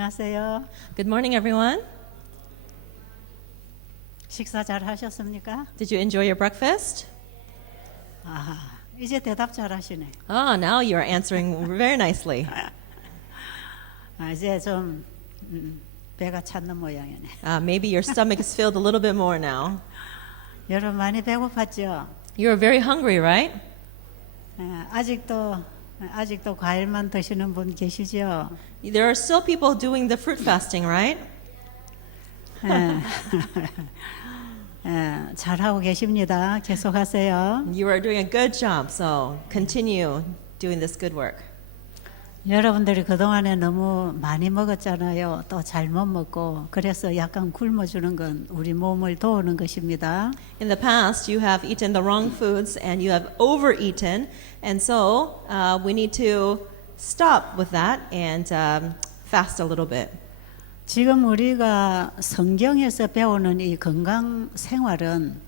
안녕하세요. Good morning, everyone. 식사 잘 하셨습니까? Did you enjoy your breakfast? 아, 이제 대답 잘 하시네. Oh, now you're answering very nicely. 이제 좀 배가 찼는 모양이네. Maybe your stomach is filled a little bit more now. 여러분 많이 배고팠죠? You're very hungry, right? 아직도 과일만 드시는 분 계시죠? There are still people doing the fruit fasting, right? 잘하고 계십니다. 계속하세요. You are doing a good job, so continue doing this good work. 여러분들이 그동안에 너무 많이 먹었잖아요. 또 잘못 먹고 그래서 약간 굶어주는 건 우리 몸을 도우는 것입니다. In the past, you have eaten the wrong foods and you have overeaten, and so we need to stop with that and fast a little bit. 지금 우리가 성경에서 배우는 이 건강 생활은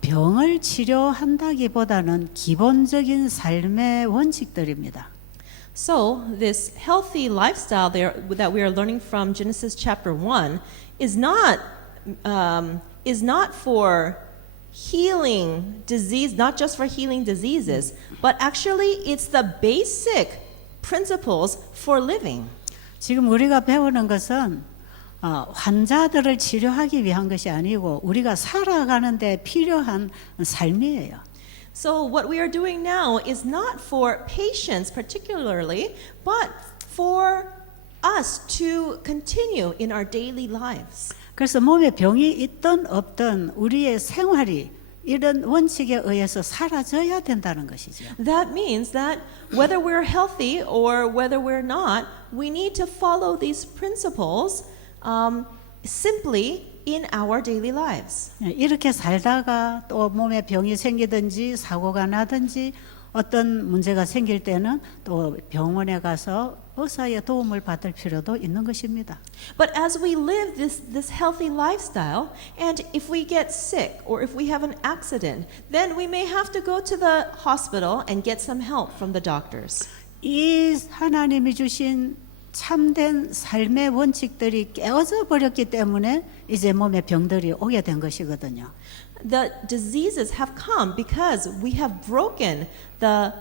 병을 치료한다기보다는 기본적인 삶의 원칙들입니다. So, this healthy lifestyle that we are learning from Genesis chapter 1 is not for healing disease, not just for healing diseases, but actually it's the basic principles for living. 지금 우리가 배우는 것은 환자들을 치료하기 위한 것이 아니고 우리가 살아가는 데 필요한 삶이에요. So what we are doing now is not for patients particularly, but for us to continue in our daily lives. 그래서 몸에 병이 있든 없든 우리의 생활이 이런 원칙에 의해서 사라져야 된다는 것이죠. That means that whether we're healthy or whether we're not, we need to follow these principles simply in our daily lives. 이렇게 살다가 또 몸에 병이 생기든지 사고가 나든지 어떤 문제가 생길 때는 또 병원에 가서 의사의 도움을 받을 필요도 있는 것입니다. But as we live this healthy lifestyle, and if we get sick or if we have an accident, then we may have to go to the hospital and get some help from the doctors. 이 하나님이 주신 참된 삶의 원칙들이 깨어져 버렸기 때문에 이제 몸에 병들이 오게 된 것이거든요. The diseases have come because we have broken the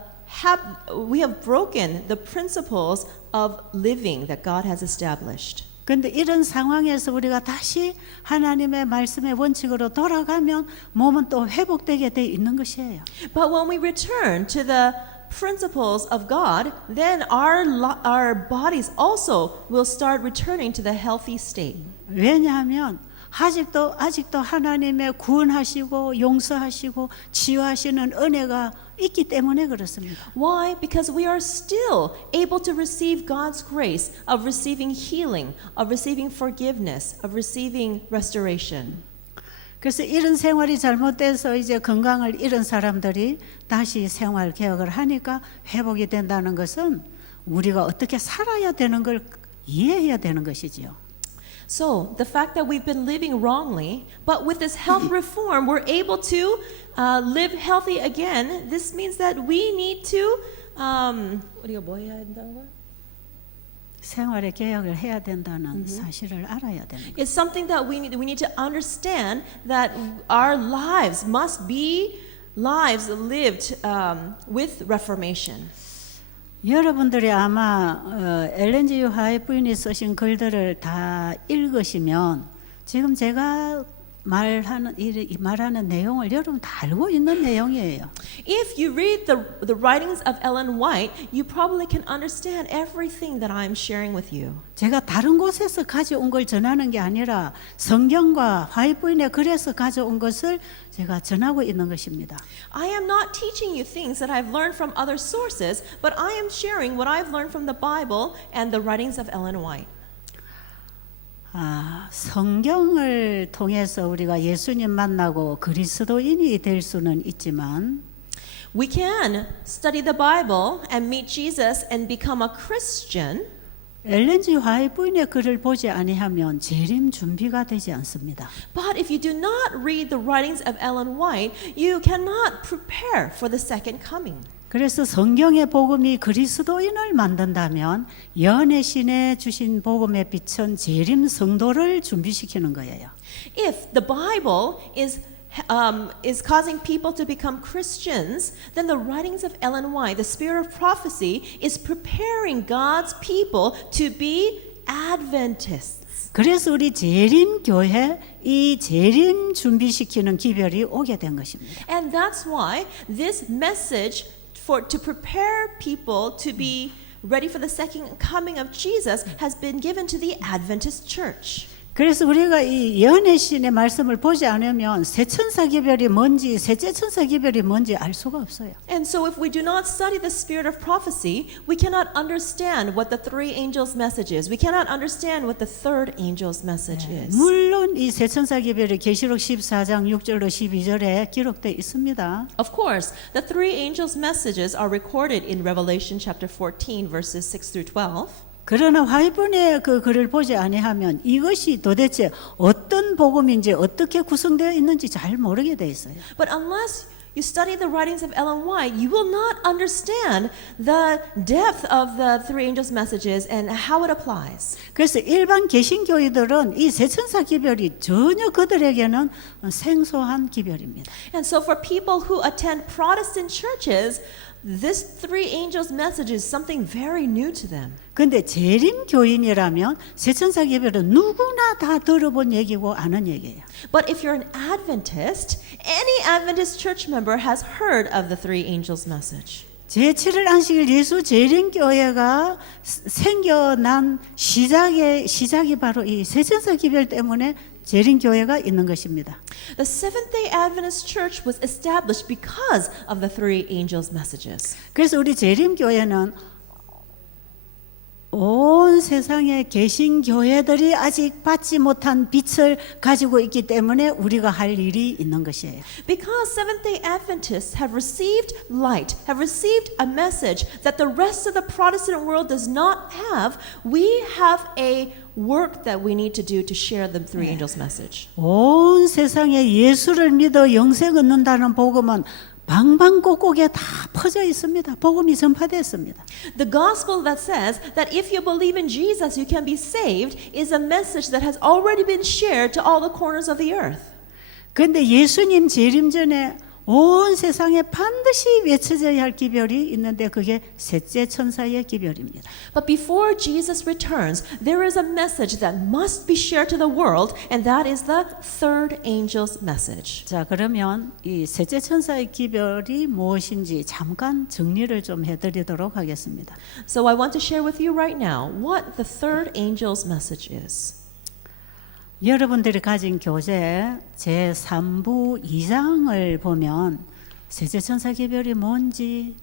principles of living that God has established. 그런데 이런 상황에서 우리가 다시 하나님의 말씀의 원칙으로 돌아가면 몸은 또 회복되게 돼 있는 것이에요. But when we return to the principles of God, then our bodies also will start returning to the healthy state. 왜냐하면 아직도 하나님의 구원하시고 용서하시고 치유하시는 은혜가 있기 때문에 그렇습니다. Why? Because we are still able to receive God's grace of receiving healing, of receiving forgiveness, of receiving restoration. 그래서 이런 생활이 잘못돼서 이제 건강을 잃은 사람들이 다시 생활 개혁을 하니까 회복이 된다는 것은 우리가 어떻게 살아야 되는 걸 이해해야 되는 것이지요. So, the fact that we've been living wrongly, but with this health reform, we're able to live healthy again. This means that we need to, 우리가 뭐 해야 된다는 거야? 생활의 개혁을 해야 된다는 사실을 알아야 되는 거예요. It's something that we need to understand that our lives must be lives lived with reformation. 여러분들이 아마 엘렌 G. 화이트 쓰신 글들을 다 읽으시면 지금 제가 말하는 내용을 여러분 다 알고 있는 내용이에요. If you read the writings of Ellen White, you probably can understand everything that I'm sharing with you. 제가 다른 곳에서 가져온 걸 전하는 게 아니라 성경과 화이트의 글에서 가져온 것을 제가 전하고 있는 것입니다. I am not teaching you things that I've learned from other sources, but I am sharing what I've learned from the Bible and the writings of Ellen White. 성경을 통해서 우리가 예수님 만나고 그리스도인이 될 수는 있지만 We can study the Bible and meet Jesus and become a Christian. 엘렌 G. 화이트의 글을 보지 아니하면 재림 준비가 되지 않습니다. But if you do not read the writings of Ellen White, you cannot prepare for the second coming. 그래서 성경의 복음이 그리스도인을 만든다면 연애신에 주신 복음의 빛은 재림 성도를 준비시키는 거예요. If the Bible is causing people to become Christians, then the writings of Ellen White, the spirit of prophecy, is preparing God's people to be Adventists. 그래서 우리 재림교회 이 재림 준비시키는 기별이 오게 된 것입니다. And that's why this message to prepare people to be ready for the second coming of Jesus has been given to the Adventist church. 그래서 우리가 이 연애신의 말씀을 보지 않으면 세천사 기별이 뭔지 셋째 천사 기별이 뭔지 알 수가 없어요. And so if we do not study the spirit of prophecy, we cannot understand what the three angels' message is. We cannot understand what the third angel's message is. 물론 이 세천사 기별이 계시록 14장 6절로 12절에 기록되어 있습니다. Of course, the three angels' messages are recorded in Revelation chapter 14 verses 6 through 12. 그러나 화이분의 그 글을 보지 아니하면 이것이 도대체 어떤 복음인지 어떻게 구성되어 있는지 잘 모르게 돼 있어요. But unless you study the writings of Ellen White, you will not understand the depth of the three angels' messages and how it applies. 그래서 일반 개신교인들은 이 세천사 기별이 전혀 그들에게는 생소한 기별입니다. And so for people who attend Protestant churches, this three angels' message is something very new to them. 근데 재림 교인이라면 세천사 기별은 누구나 다 들어본 얘기고 아는 얘기예요. But if you're an Adventist, any Adventist church member has heard of the three angels' message. 제7일 안식일 예수 재림교회가 생겨난 시작이 바로 이 세천사 기별 때문에 재림교회가 있는 것입니다. The Seventh-day Adventist Church was established because of the three angels' messages. 그래서 우리 재림교회는 온 세상에 계신 교회들이 아직 받지 못한 빛을 가지고 있기 때문에 우리가 할 일이 있는 것이에요. Because Seventh-day Adventists have received light, have received a message that the rest of the Protestant world does not have, we have a work that we need to do to share the three angels' message. 온 세상에 예수를 믿어 영생 얻는다는 복음은 방방곡곡에 다 퍼져 있습니다. 복음이 전파됐습니다. The gospel that says that if you believe in Jesus, you can be saved is a message that has already been shared to all the corners of the earth. 그런데 예수님 재림 전에 온 세상에 반드시 외쳐져야 할 기별이 있는데 그게 셋째 천사의 기별입니다. But before Jesus returns, there is a message that must be shared to the world, and that is the third angel's message. 자, 그러면 이 셋째 천사의 기별이 무엇인지 잠깐 정리를 좀 해드리도록 하겠습니다. So I want to share with you right now what the third angel's message is. 여러분들이 가진 교재 제3부 2장을 보면 셋째 천사 기별이 뭔지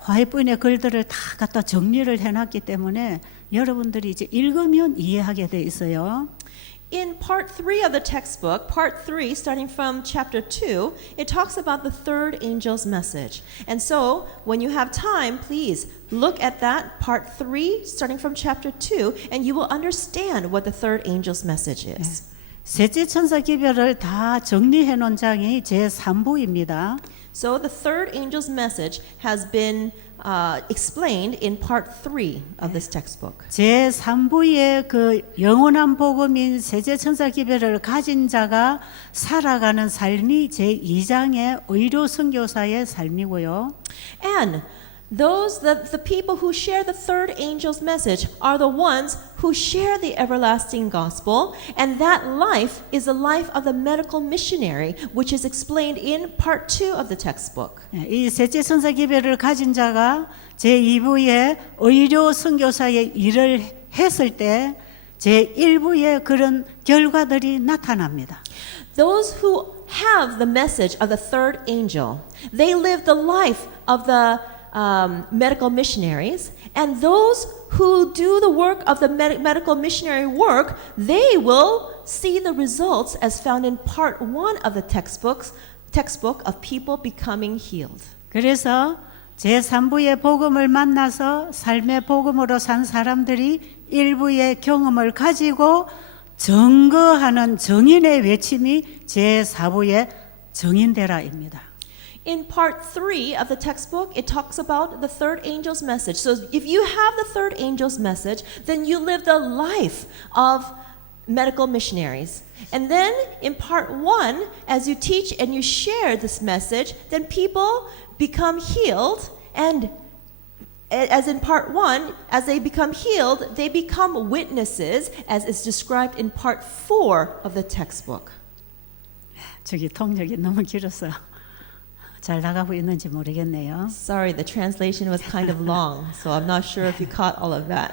화해부인의 글들을 다 갖다 정리를 해놨기 때문에 여러분들이 이제 읽으면 이해하게 돼 있어요. In part 3 of the textbook, part 3, starting from chapter 2, it talks about the third angel's message. And so, when you have time, please look at that part 3, starting from chapter 2, and you will understand what the third angel's message is. 셋째 천사 기별을 다 정리해 놓은 장이 제3부입니다. So, the third angel's message has been explained in part 3 of this textbook. 제3부의 그 영원한 복음인 셋째 천사 기별을 가진 자가 살아가는 삶이 제2장의 의료 선교사의 삶이고요. And the people who share the third angel's message are the ones who share the everlasting gospel, and that life is the life of the medical missionary, which is explained in part 2 of the textbook. 이 셋째 천사 기별을 가진 자가 제2부의 의료 선교사의 일을 했을 때 제1부의 그런 결과들이 나타납니다. Those who have the message of the third angel, they live the life of the medical missionaries, and those who do the work of the medical missionary work, they will see the results as found in part 1 of the textbook of people becoming healed. 그래서 제3부의 복음을 만나서 삶의 복음으로 산 사람들이 1부의 경험을 가지고 증거하는 증인의 외침이 제4부의 증인되라입니다. In part 3 of the textbook, it talks about the third angel's message. So if you have the third angel's message, then you live the life of medical missionaries. And then in part 1, as you teach and you share this message, then people become healed. And as in part 1, as they become healed, they become witnesses, as is described in part 4 of the textbook. 저기 통역이 너무 길어서 잘 나가고 있는지 모르겠네요. Sorry, the translation was kind of long, so I'm not sure if you caught all of that.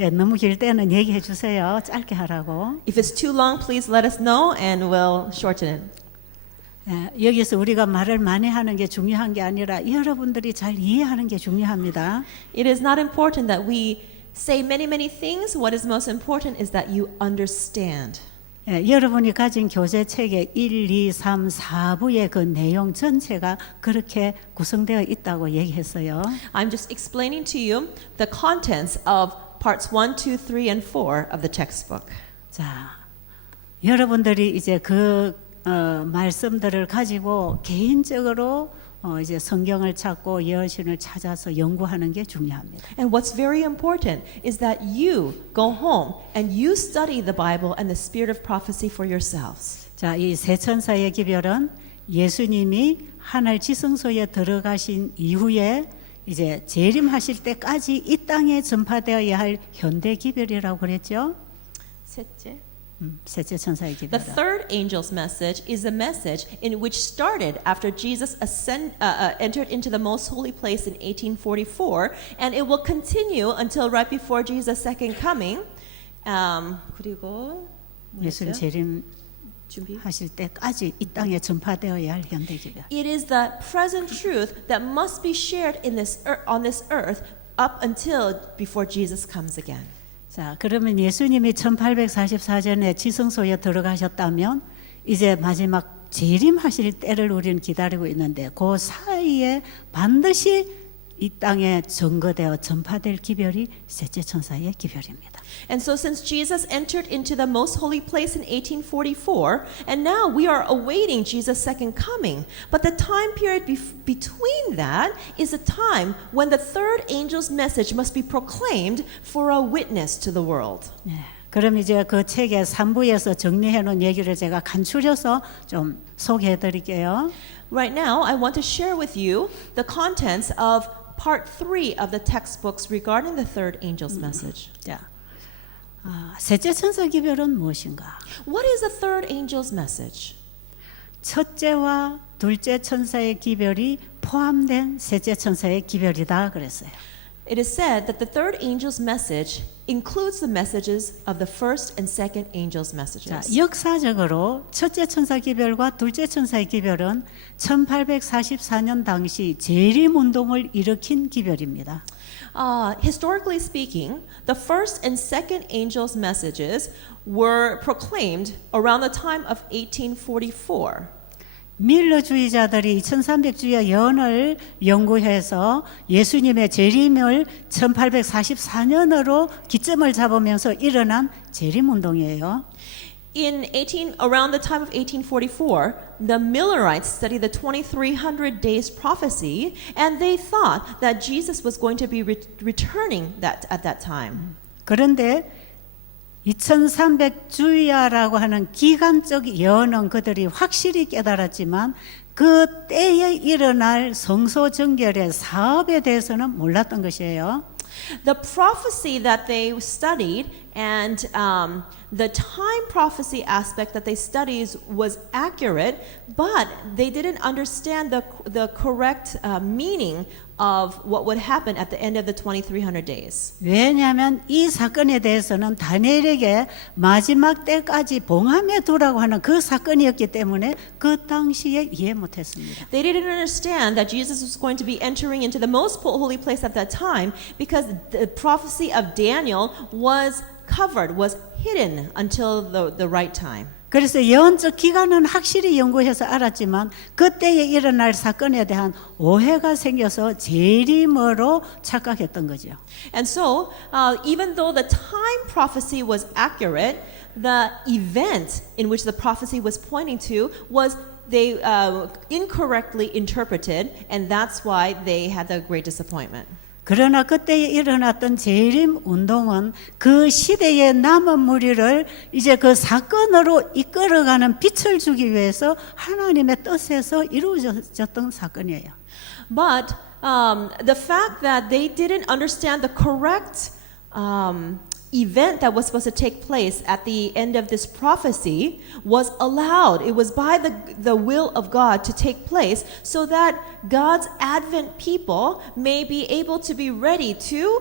예, 너무 길 때는 얘기해 주세요. 짧게 하라고. If it's too long, please let us know and we'll shorten it. 예, 여기서 우리가 말을 많이 하는 게 중요한 게 아니라 여러분들이 잘 이해하는 게 중요합니다. It is not important that we say many things. What is most important is that you understand. 예, 여러분이 가진 교재책의 1, 2, 3, 4부의 그 내용 전체가 그렇게 구성되어 있다고 얘기했어요. I'm just explaining to you the contents of parts 1, 2, 3, and 4 of the textbook. 자, 여러분들이 이제 그 말씀들을 가지고 개인적으로 이제 성경을 찾고 여신을 찾아서 연구하는 게 중요합니다. And what's very important is that you go home and you study the Bible and the spirit of prophecy for yourselves. 자, 이 세 천사의 기별은 예수님이 하늘 지성소에 들어가신 이후에 이제 재림하실 때까지 이 땅에 전파되어야 할 현대 기별이라고 그랬죠. 셋째. 셋째 천사의 The 기별은. third angel's message is a message in which started after Jesus entered into the most holy place in 1844, and it will continue until right before Jesus' second coming. 그리고 예수님 재림하실 준비. 때까지 이 땅에 전파되어야 할 현대 기별. It is the present truth that must be shared in on this earth up until before Jesus comes again. 자, 그러면 예수님이 1844년에 지성소에 들어가셨다면 이제 마지막 재림하실 때를 우리는 기다리고 있는데 그 사이에 반드시 이 땅에 증거되어 전파될 기별이 셋째 천사의 기별입니다. And so since Jesus entered into the most holy place in 1844, and now we are awaiting Jesus' second coming, but the time period between that is a time when the third angel's message must be proclaimed for a witness to the world. 네. 그럼 이제 그 책의 3부에서 정리해 놓은 얘기를 제가 간추려서 좀 소개해 드릴게요. Right now, I want to share with you the contents of part 3 of the textbooks regarding the third angel's message. 자, 셋째 천사 기별은 무엇인가? What is the third angel's message? 첫째와 둘째 천사의 기별이 포함된 셋째 천사의 기별이다 그랬어요. It is said that the third angel's message includes the messages of the first and second angel's 자, messages. 역사적으로 첫째 천사 기별과 둘째 천사의 기별은 1844년 당시 재림 운동을 일으킨 기별입니다. Historically speaking, the first and second angel's messages were proclaimed around the time of 1844. 밀러주의자들이 2300주의 연을 연구해서 예수님의 재림을 1844년으로 기점을 잡으면서 일어난 재림 운동이에요. Around the time of 1844, the Millerites studied the 2300 days prophecy, and they thought that Jesus was going to be returning at that time. 그런데 2300주야라고 하는 기간적 예언은 그들이 확실히 깨달았지만 그 때에 일어날 성소 정결의 사업에 대해서는 몰랐던 것이에요. The prophecy that they studied and the time prophecy aspect that they studied was accurate, but they didn't understand the correct meaning of what would happen at the end of the 2300 days. 왜냐하면 이 사건에 대해서는 다니엘에게 마지막 때까지 봉함에 두라고 하는 그 사건이었기 때문에 그 당시에 이해 못했습니다. They didn't understand that Jesus was going to be entering into the most holy place at that time because the prophecy of Daniel was covered, was hidden until the right time. 그래서 예언적 기간은 확실히 연구해서 알았지만 그때에 일어날 사건에 대한 오해가 생겨서 재림으로 착각했던 거죠. And so, even though the time prophecy was accurate, the event in which the prophecy was pointing to was they incorrectly interpreted, and that's why they had the great disappointment. 그러나 그때 일어났던 재림 운동은 그 시대의 남은 무리를 이제 그 사건으로 이끌어가는 빛을 주기 위해서 하나님의 뜻에서 이루어졌던 사건이에요. But the fact that they didn't understand the correct event that was supposed to take place at the end of this prophecy was allowed. It was by the will of God to take place so that God's Advent people may be able to be ready to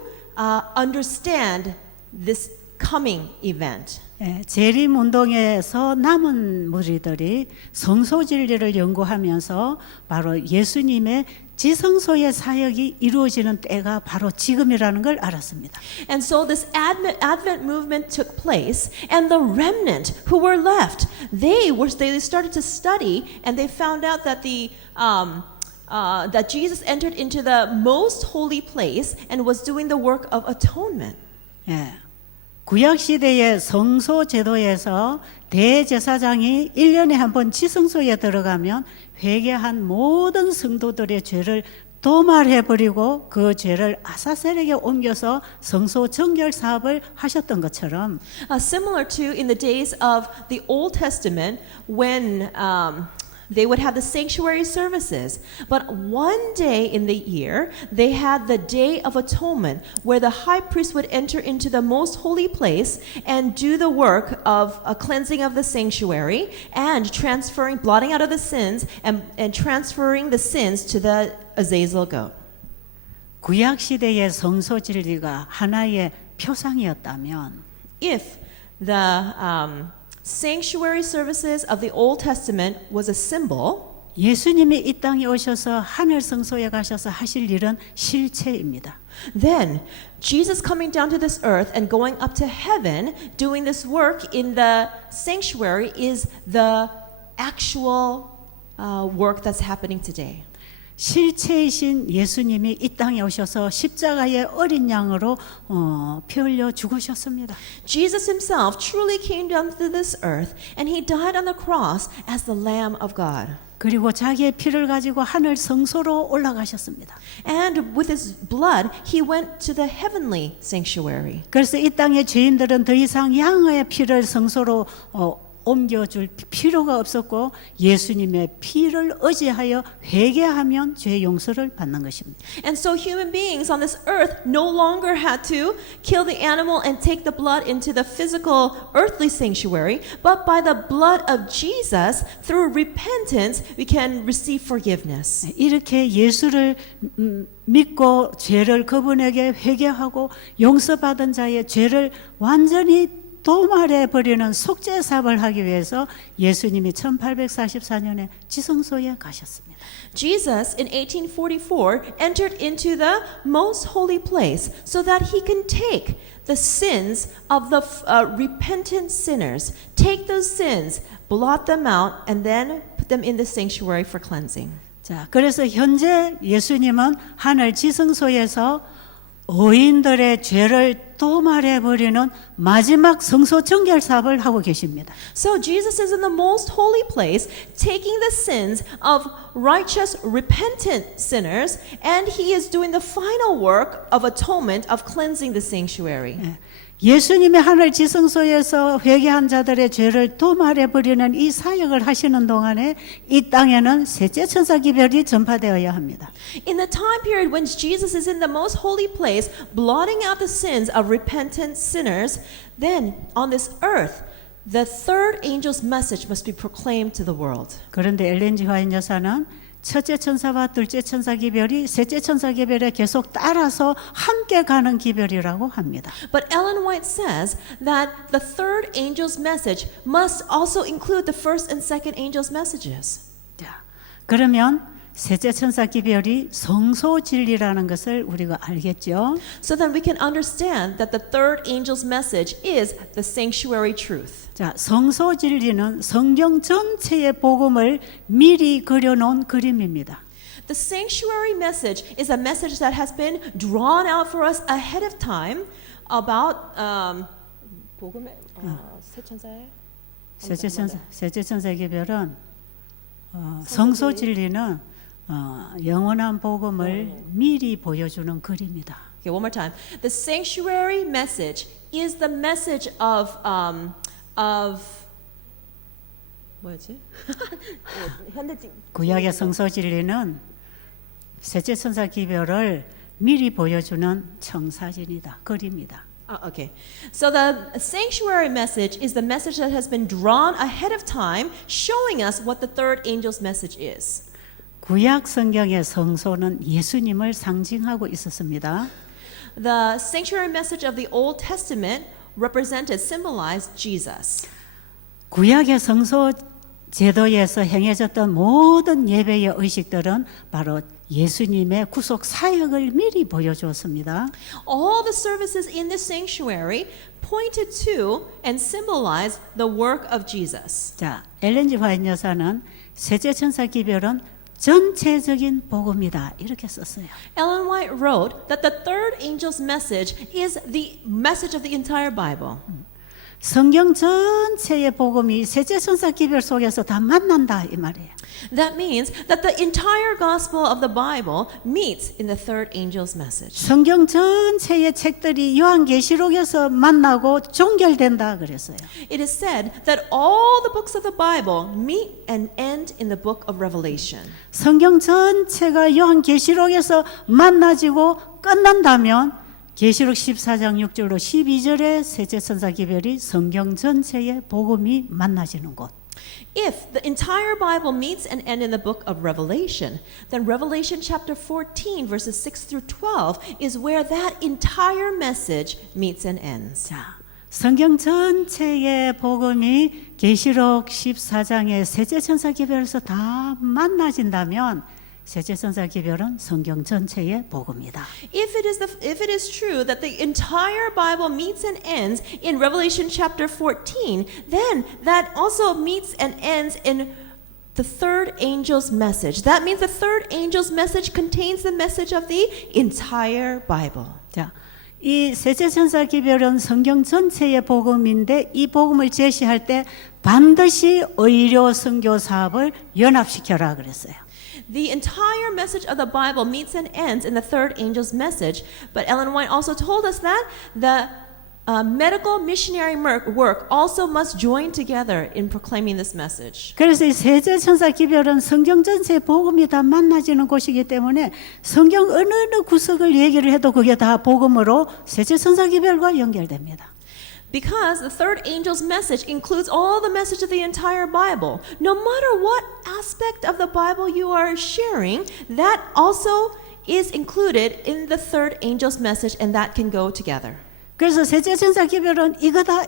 understand this coming event. 재림 운동에서 남은 무리들이 성소 진리를 연구하면서 바로 예수님의 지성소의 사역이 이루어지는 때가 바로 지금이라는 걸 알았습니다. And so this Advent movement took place, and the remnant who were left, they started to study, and they found out that that Jesus entered into the most holy place and was doing the work of atonement. 예. 구약 시대의 성소 제도에서 대제사장이 1년에 한 번 지성소에 들어가면 회개한 모든 성도들의 죄를 도말해버리고 그 죄를 아사셀에게 옮겨서 성소 정결 사업을 하셨던 것처럼 Similar to in the days of the Old Testament when they would have the sanctuary services. But one day in the year, they had the Day of Atonement, where the high priest would enter into the most holy place and do the work of a cleansing of the sanctuary and transferring, blotting out of the sins and transferring the sins to the Azazel goat. 구약 시대의 성소 진리가 하나의 표상이었다면 If the sanctuary services of the Old Testament was a symbol, 예수님이 이 땅에 오셔서 하늘 성소에 가셔서 하실 일은 실체입니다. then Jesus coming down to this earth and going up to heaven, doing this work in the sanctuary is the actual work that's happening today. 실체이신 예수님이 이 땅에 오셔서 십자가의 어린 양으로 피 흘려 죽으셨습니다. Jesus himself truly came down to this earth and he died on the cross as the Lamb of God. 그리고 자기의 피를 가지고 하늘 성소로 올라가셨습니다. And with his blood, he went to the heavenly sanctuary. 그래서 이 땅의 죄인들은 더 이상 양의 피를 성소로 옮겨줄 필요가 없었고 예수님의 피를 의지하여 회개하면 죄 용서를 받는 것입니다. And so human beings on this earth no longer had to kill the animal and take the blood into the physical earthly sanctuary, but by the blood of Jesus, through repentance, we can receive forgiveness. 이렇게 예수를 믿고 죄를 그분에게 회개하고 용서받은 자의 죄를 완전히 도말해버리는 속죄 사업을 하기 위해서 예수님이 1844년에 지성소에 가셨습니다. Jesus in 1844 entered into the most holy place so that he can take the sins of the repentant sinners, take those sins, blot them out, and then put them in the sanctuary for cleansing. 자, 그래서 현재 예수님은 하늘 지성소에서 의인들의 죄를 도말해버리는 마지막 성소 정결 사업을 하고 계십니다. So Jesus is in the most holy place, taking the sins of righteous, repentant sinners, and he is doing the final work of atonement, of cleansing the sanctuary. 예수님이 하늘 지성소에서 회개한 자들의 죄를 도말해버리는 이 사역을 하시는 동안에 이 땅에는 셋째 천사 기별이 전파되어야 합니다. In the time period when Jesus is in the most holy place, blotting out the sins of repentant sinners, then on this earth, the third angel's message must be proclaimed to the world. 그런데 엘렌 지 화이트 여사는 첫째 천사와 둘째 천사 기별이 셋째 천사 기별에 계속 따라서 함께 가는 기별이라고 합니다. But Ellen White says that the third angel's message must also include the first and second angel's messages. 자, 그러면 셋째 천사 기별이 성소 진리라는 것을 우리가 알겠죠. So then we can understand that the third angel's message is the sanctuary truth. 자, 성소 진리는 성경 전체의 복음을 미리 그려놓은 그림입니다. The sanctuary message is a message that has been drawn out for us ahead of time about 복음의 세 천사의 셋째 천사 기별은 성소 진리는 영원한 복음을 미리 보여주는 글입니다. Okay, one more time. The sanctuary message is the message of 뭐였지? 현대직. 구약의 성소 진리는 셋째 천사 기별을 미리 보여주는 청사진이다. 글입니다. Okay. So the sanctuary message is the message that has been drawn ahead of time, showing us what the third angel's message is. 구약 성경의 성소는 예수님을 상징하고 있었습니다. The sanctuary message of the Old Testament represented, symbolized Jesus. 구약의 성소 제도에서 행해졌던 모든 예배의 의식들은 바로 예수님의 구속 사역을 미리 보여주었습니다. All the services in the sanctuary pointed to and symbolized the work of Jesus. 자, 엘렌 G. 화이트 여사는 셋째 천사 기별은 전체적인 복음이다 이렇게 썼어요. Ellen White wrote that the third angel's message is the message of the entire Bible. 성경 전체의 복음이 셋째 천사 기별 속에서 다 만난다 이 말이에요. That means that the entire gospel of the Bible meets in the third angel's message. 성경 전체의 책들이 요한계시록에서 만나고 종결된다 그랬어요. It is said that all the books of the Bible meet and end in the book of Revelation. 성경 전체가 요한계시록에서 만나지고 끝난다면 계시록 14장 6절로 12절의 셋째 천사 기별이 성경 전체의 복음이 만나지는 곳. If the entire Bible meets and ends in the book of Revelation, then Revelation chapter 14 verses 6 through 12 is where that entire message meets and ends. 자, 성경 전체의 복음이 계시록 14장의 셋째 천사 기별에서 다 만나진다면 셋째 천사 기별은 성경 전체의 복음이다. If it is true that the entire Bible meets and ends in Revelation chapter 14, then that also meets and ends in the third angel's message. That means the third angel's message contains the message of the entire Bible. 자, 이 셋째 천사 기별은 성경 전체의 복음인데 이 복음을 제시할 때 반드시 의료 선교 사업을 연합시켜라 그랬어요. The entire message of the Bible meets and ends in the third angel's message, but Ellen White also told us that the medical missionary work also must join together in proclaiming this message. 그래서 이 셋째 천사 기별은 성경 전체의 복음이 다 만나지는 곳이기 때문에 성경 어느 구석을 얘기를 해도 그게 다 복음으로 셋째 천사 기별과 연결됩니다. Because the third angel's message includes all the message of the entire Bible. No matter what aspect of the Bible you are sharing, that also is included in the third angel's message, and that can go together. 그래서 셋째 천사 기별은 이거다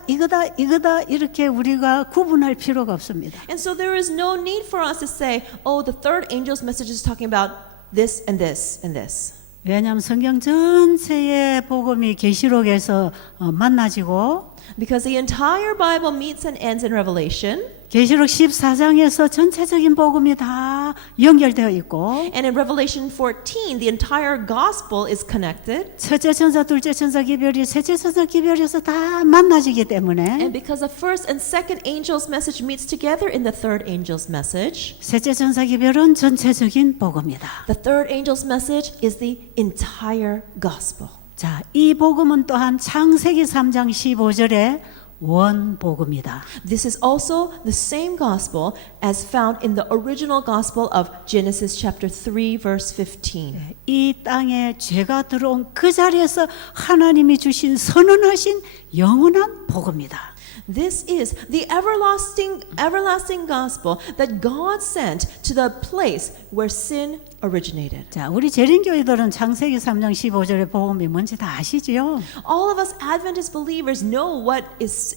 이렇게 우리가 구분할 필요가 없습니다. And so there is no need for us to say, oh, the third angel's message is talking about this and this and this. 왜냐하면 성경 전체의 복음이 계시록에서 만나지고 Because the entire Bible meets and ends in Revelation. 계시록 14장에서 전체적인 복음이 다 연결되어 있고 And in Revelation 14, the entire gospel is connected. 첫째 천사, 둘째 천사 기별이 셋째 천사 기별에서 다 만나지기 때문에 And because the first and second angel's message meets together in the third angel's message, 셋째 천사 기별은 전체적인 복음이다. the third angel's message is the entire gospel. 자, 이 복음은 또한 창세기 3장 15절에 원복음이다. This is also the same gospel as found in the original gospel of Genesis chapter 3 verse 15. 이 땅에 죄가 들어온 그 자리에서 하나님이 주신 선언하신 영원한 복음이다. This is the everlasting gospel that God sent to the place where sin originated. 자, 우리 재림교회들은 창세기 3장 15절의 복음이 뭔지 다 아시지요? All of us Adventist believers know what is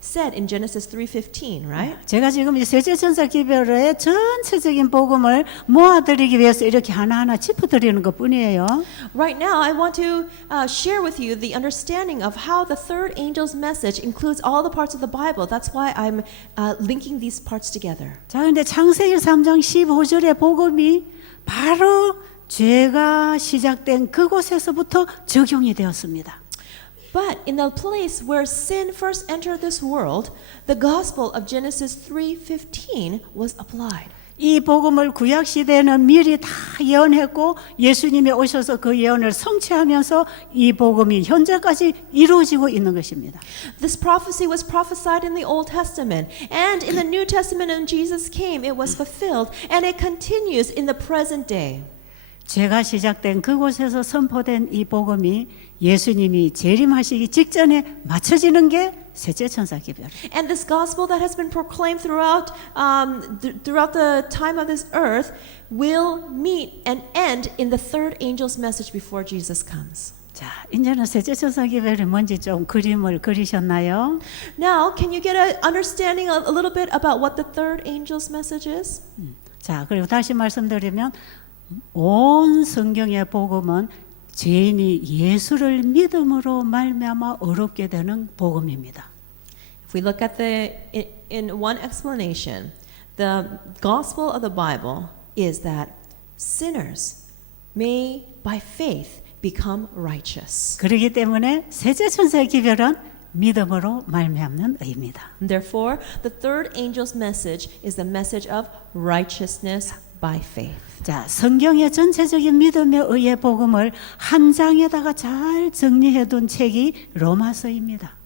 said in Genesis 3:15, right? 제가 지금 이 셋째 천사 기별의 전체적인 복음을 모아드리기 위해서 이렇게 하나하나 짚어드리는 것뿐이에요. Right now, I want to share with you the understanding of how the third angel's message includes all the parts of the Bible. That's why I'm linking these parts together. 자, 근데 창세기 3장 15절의 복음이 바로 죄가 시작된 그곳에서부터 적용이 되었습니다. But in the place where sin first entered this world, the gospel of Genesis 3:15 was applied. 이 복음을 구약 시대는 미리 다 예언했고 예수님이 오셔서 그 예언을 성취하면서 이 복음이 현재까지 이루어지고 있는 것입니다. This prophecy was prophesied in the Old Testament, and in the New Testament when Jesus came, it was fulfilled, and it continues in the present day. 죄가 시작된 그곳에서 선포된 이 복음이 예수님이 재림하시기 직전에 맞춰지는 게 셋째 천사 기별. And this gospel that has been proclaimed throughout the time of this earth will meet and end in the third angel's message before Jesus comes. 자, 이제는 셋째 천사 기별이 뭔지 좀 그림을 그리셨나요? Now, can you get an understanding a little bit about what the third angel's message is? 자, 그리고 다시 말씀드리면 온 성경의 복음은 죄인이 예수를 믿음으로 말미암아 어렵게 되는 복음입니다. If we look at in one explanation, the gospel of the Bible is that sinners may by faith become righteous. 그렇기 때문에 셋째 천사의 기별은 믿음으로 말미암는 의입니다. Therefore, the third angel's message is the message of righteousness by faith. 자, 성경의 전체적인 믿음의 의의 복음을 한 장에다가 잘 정리해 둔 책이 로마서입니다.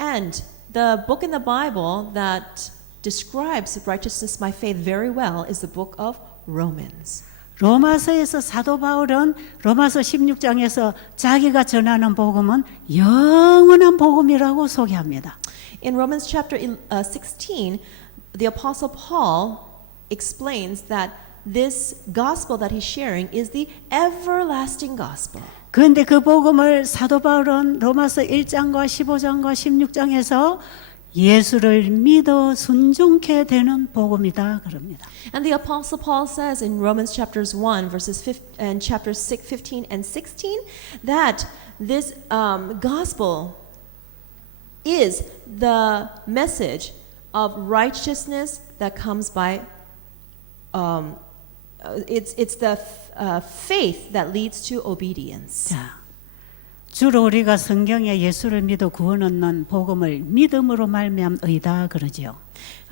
And the book in the Bible that describes righteousness by faith very well is the book of Romans. 로마서에서 사도 바울은 로마서 16장에서 자기가 전하는 복음은 영원한 복음이라고 소개합니다. In Romans chapter 16, the apostle Paul explains that this gospel that he's sharing is the everlasting gospel. 그런데 그 복음을 사도 바울은 로마서 1장과 15장과 16장에서 예수를 믿어 순종케 되는 복음이다 그럽니다. And the apostle Paul says in Romans chapters 1 verses 5 and chapters 6, 15 and 16 that this gospel is the message of righteousness that comes by it's the faith that leads to obedience. 자, 주로 우리가 성경에 예수를 믿어 구원 얻는 복음을 믿음으로 말미암의다 그러지요.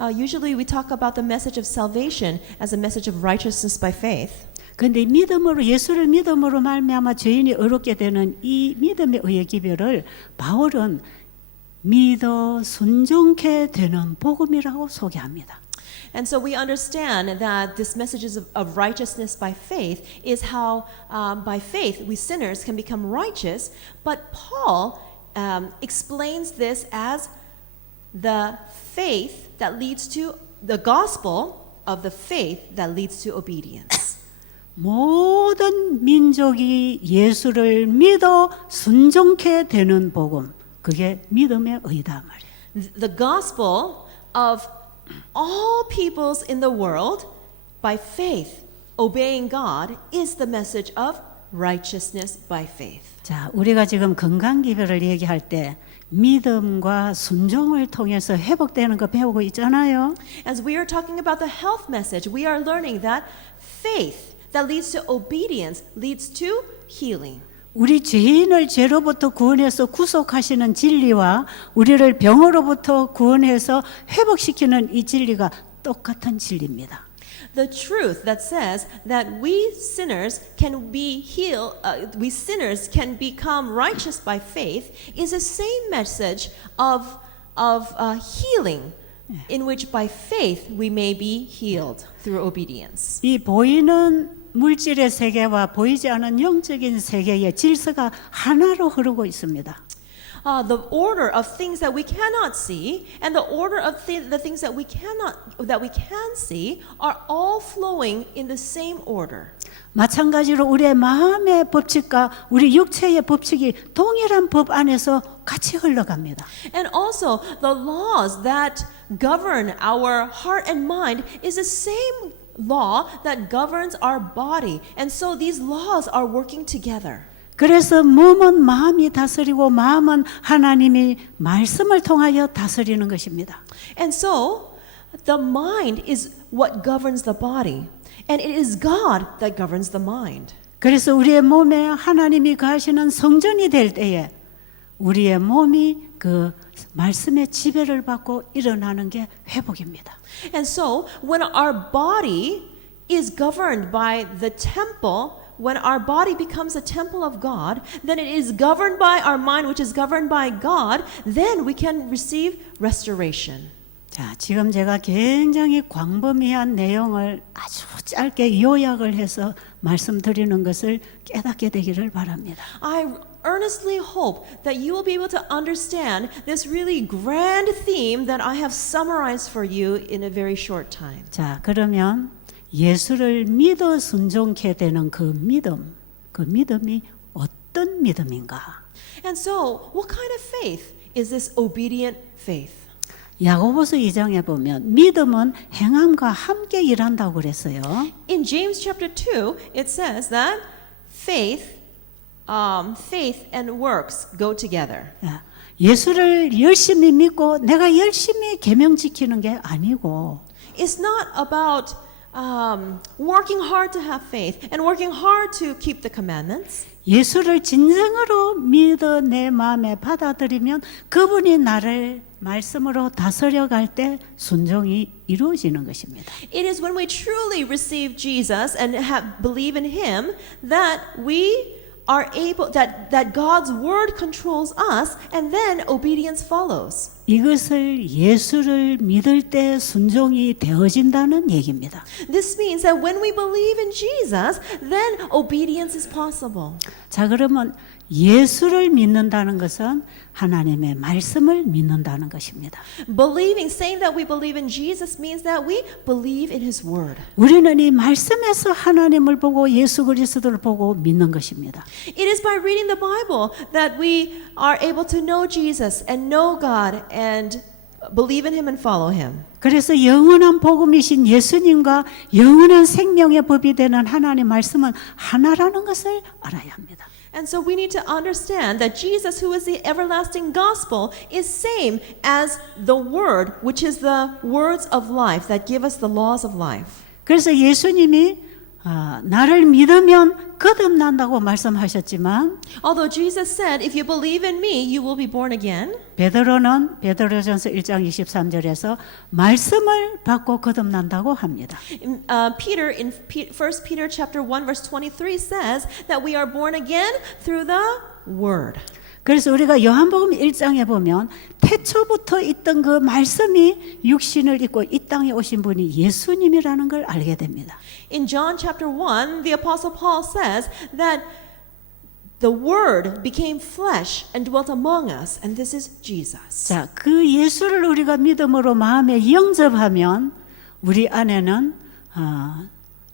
Usually we talk about the message of salvation as a message of righteousness by faith. 그런데 믿음으로 예수를 믿음으로 말미암아 죄인이 어렵게 되는 이 믿음의 의의 기별을 바울은 믿어 순종케 되는 복음이라고 소개합니다. And so we understand that this message of righteousness by faith is how by faith we sinners can become righteous. But Paul explains this as the faith that leads to the gospel of the faith that leads to obedience. 모든 민족이 예수를 믿어 순종케 되는 복음, 그게 믿음의 의다 말이에요. The gospel of all peoples in the world by faith obeying God is the message of righteousness by faith. 자, 우리가 지금 건강 기별을 얘기할 때 믿음과 순종을 통해서 회복되는 거 배우고 있잖아요. As we are talking about the health message, we are learning that faith that leads to obedience leads to healing. 우리 죄인을 죄로부터 구원해서 구속하시는 진리와 우리를 병으로부터 구원해서 회복시키는 이 진리가 똑같은 진리입니다. The truth that says that we sinners can be healed, we sinners can become righteous by faith is the same message of healing, in which by faith we may be healed through obedience. 이 보이는 물질의 세계와 보이지 않은 영적인 세계의 질서가 하나로 흐르고 있습니다. The order of things that we cannot see and the order of the things that we can see are all flowing in the same order. 마찬가지로 우리의 마음의 법칙과 우리 육체의 법칙이 동일한 법 안에서 같이 흘러갑니다. And also the laws that govern our heart and mind is the same law that governs our body. And so these laws are working together. 그래서 몸은 마음이 다스리고 마음은 하나님이 말씀을 통하여 다스리는 것입니다. And so the mind is what governs the body. And it is God that governs the mind. 그래서 우리의 몸에 하나님이 거하시는 성전이 될 때에 우리의 몸이 그 말씀의 지배를 받고 일어나는 게 회복입니다. And so, when our body is governed by the temple, when our body becomes a temple of God, then it is governed by our mind, which is governed by God, then we can receive restoration. 자, 지금 제가 굉장히 광범위한 내용을 아주 짧게 요약을 해서 말씀드리는 것을 깨닫게 되기를 바랍니다. I earnestly hope that you will be able to understand this really grand theme that I have summarized for you in a very short time. 자, 그러면 예수를 믿어 순종케 되는 그 믿음이 어떤 믿음인가? And so, what kind of faith is this obedient faith? 야고보서 2장에 보면 믿음은 행함과 함께 일한다고 그랬어요. In James chapter 2, it says that faith and works go together. 야, 예수를 열심히 믿고 내가 열심히 계명 지키는 게 아니고 It's not about working hard to have faith and working hard to keep the commandments. 예수를 진정으로 믿어 내 마음에 받아들이면 그분이 나를 말씀으로 다스려 갈 때 순종이 이루어지는 것입니다. It is when we truly receive Jesus and believe in Him that we are able, that God's word controls us, and then obedience follows. 이것을 예수를 믿을 때 순종이 되어진다는 얘기입니다. This means that when we believe in Jesus, then obedience is possible. 자, 그러면 예수를 믿는다는 것은 하나님의 말씀을 믿는다는 것입니다. Believing, saying that we believe in Jesus means that we believe in His word. 우리는 이 말씀에서 하나님을 보고 예수 그리스도를 보고 믿는 것입니다. It is by reading the Bible that we are able to know Jesus and know God and believe in Him and follow Him. 그래서 영원한 복음이신 예수님과 영원한 생명의 법이 되는 하나님의 말씀은 하나라는 것을 알아야 합니다. And so we need to understand that Jesus, who is the everlasting gospel, is same as the word, which is the words of life that give us the laws of life. 그래서 예수님이 나를 믿으면 거듭난다고 말씀하셨지만 Although Jesus said, if you believe in me, you will be born again. 베드로는 베드로전서 1장 23절에서 말씀을 받고 거듭난다고 합니다. Peter in 1 Peter chapter 1 verse 23 says that we are born again through the word. 그래서 우리가 요한복음 1장에 보면 태초부터 있던 그 말씀이 육신을 입고 이 땅에 오신 분이 예수님이라는 걸 알게 됩니다. In John chapter 1, the apostle Paul says that the word became flesh and dwelt among us, and this is Jesus. 자, 그 예수를 우리가 믿음으로 마음에 영접하면 우리 안에는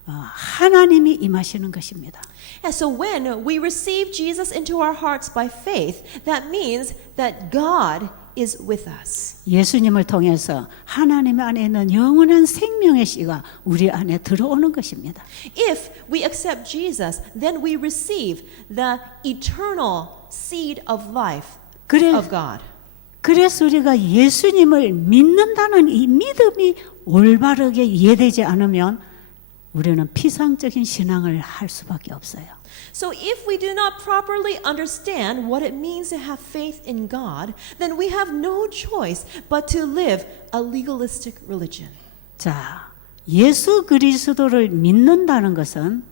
하나님이 임하시는 것입니다. And so when we receive Jesus into our hearts by faith, that means that God is with us. 예수님을 통해서 하나님 안에 있는 영원한 생명의 씨가 우리 안에 들어오는 것입니다. If we accept Jesus, then we receive the eternal seed of life of God. 그래서 우리가 예수님을 믿는다는 이 믿음이 올바르게 이해되지 않으면 우리는 피상적인 신앙을 할 수밖에 없어요. So if we do not properly understand what it means to have faith in God, then we have no choice but to live a legalistic religion. 자, 예수 그리스도를 믿는다는 것은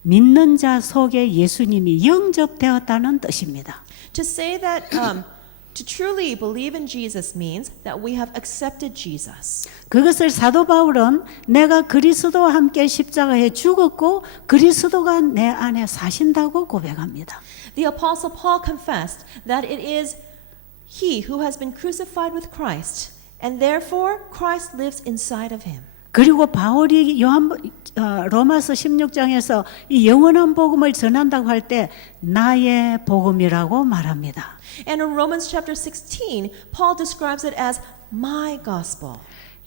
믿는 자 속에 예수님이 영접되었다는 뜻입니다. To say that to truly believe in Jesus means that we have accepted Jesus. 그것을 사도 바울은 내가 그리스도와 함께 십자가에 죽었고 그리스도가 내 안에 사신다고 고백합니다. The apostle Paul confessed that it is he who has been crucified with Christ, and therefore Christ lives inside of him. 그리고 바울이 로마서 16장에서 이 영원한 복음을 전한다고 할 때 나의 복음이라고 말합니다. And in Romans chapter 16, Paul describes it as my gospel.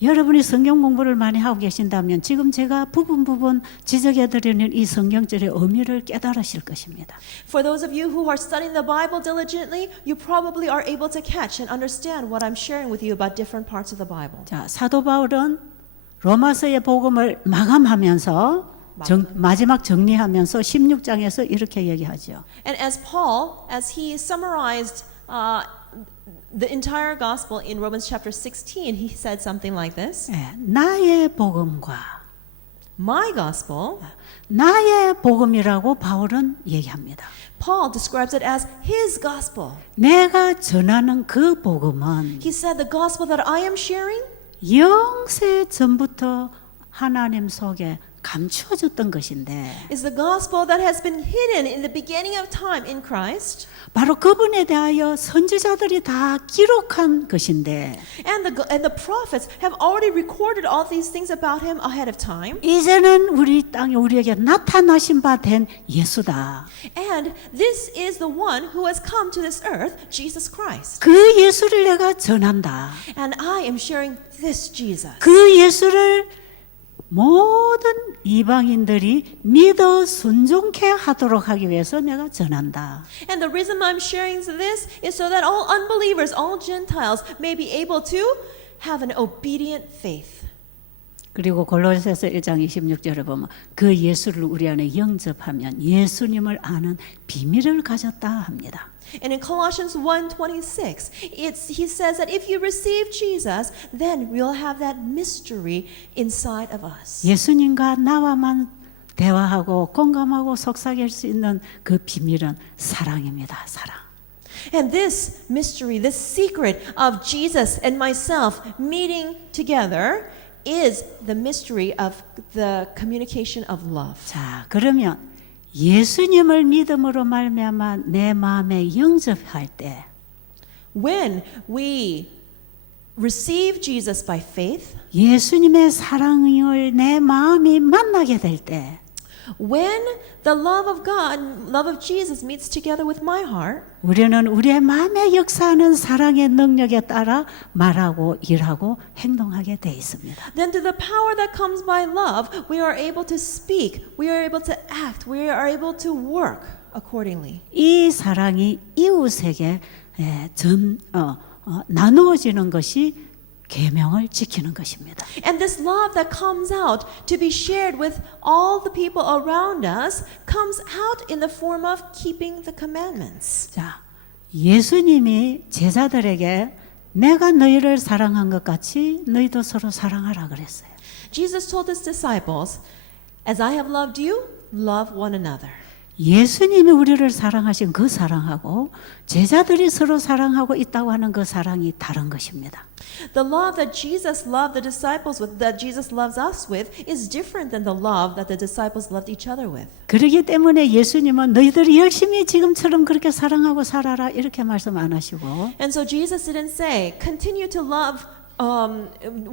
여러분이 성경 공부를 많이 하고 계신다면 지금 제가 부분 지적해드리는 이 성경절의 의미를 깨달으실 것입니다. For those of you who are studying the Bible diligently, you probably are able to catch and understand what I'm sharing with you about different parts of the Bible. 자, 사도 바울은 로마서의 복음을 마감하면서 마지막 정리하면서 16장에서 이렇게 얘기하죠. And as Paul, as he summarized the entire gospel in Romans chapter 16, he said something like this. 예, 나의 복음과 My gospel, 나의 복음이라고 바울은 얘기합니다. Paul describes it as his gospel. 내가 전하는 그 복음은 He said the gospel that I am sharing 영세 전부터 하나님 속에 감추어졌던 것인데 is the gospel that has been hidden in the beginning of time in Christ. 바로 그분에 대하여 선지자들이 다 기록한 것인데 And the prophets have already recorded all these things about him ahead of time. 이제는 우리 땅에 우리에게 나타나신 바 된 예수다. And this is the one who has come to this earth, Jesus Christ. 그 예수를 내가 전한다. And I am sharing this Jesus. 그 예수를 모든 이방인들이 믿어 순종케 하도록 하기 위해서 내가 전한다. And the reason I'm sharing this is so that all unbelievers, all Gentiles may be able to have an obedient faith. 그리고 골로새서 1장 26절에 보면 그 예수를 우리 안에 영접하면 예수님을 아는 비밀을 가졌다 합니다. And in Colossians 1:26, he says that if you receive Jesus, then we'll have that mystery inside of us. 예수님과 나와만 대화하고 공감하고 속삭일 수 있는 그 비밀은 사랑입니다. 사랑. And this mystery, this secret of Jesus and myself meeting together is the mystery of the communication of love. 자, 그러면 예수님을 믿음으로 말미암아 내 마음에 영접할 때 When we receive Jesus by faith, 예수님의 사랑을 내 마음이 만나게 될 때 when the love of God, love of Jesus meets together with my heart, 우리는 우리의 마음에 역사하는 사랑의 능력에 따라 말하고 일하고 행동하게 돼 있습니다. then through the power that comes by love, we are able to speak, we are able to act, we are able to work accordingly. 이 사랑이 이웃에게 나누어지는 것이 계명을 지키는 것입니다. And this love that comes out to be shared with all the people around us comes out in the form of keeping the commandments. 자, 예수님이 제자들에게 내가 너희를 사랑한 것 같이 너희도 서로 사랑하라 그랬어요. Jesus told his disciples, as I have loved you, love one another. 예수님이 우리를 사랑하신 그 사랑하고 제자들이 서로 사랑하고 있다고 하는 그 사랑이 다른 것입니다. The love that Jesus loved the disciples with, that Jesus loves us with, is different than the love that the disciples loved each other with. 그렇기 때문에 예수님은 너희들이 열심히 지금처럼 그렇게 사랑하고 살아라 이렇게 말씀 안 하시고 And so Jesus didn't say, continue to love,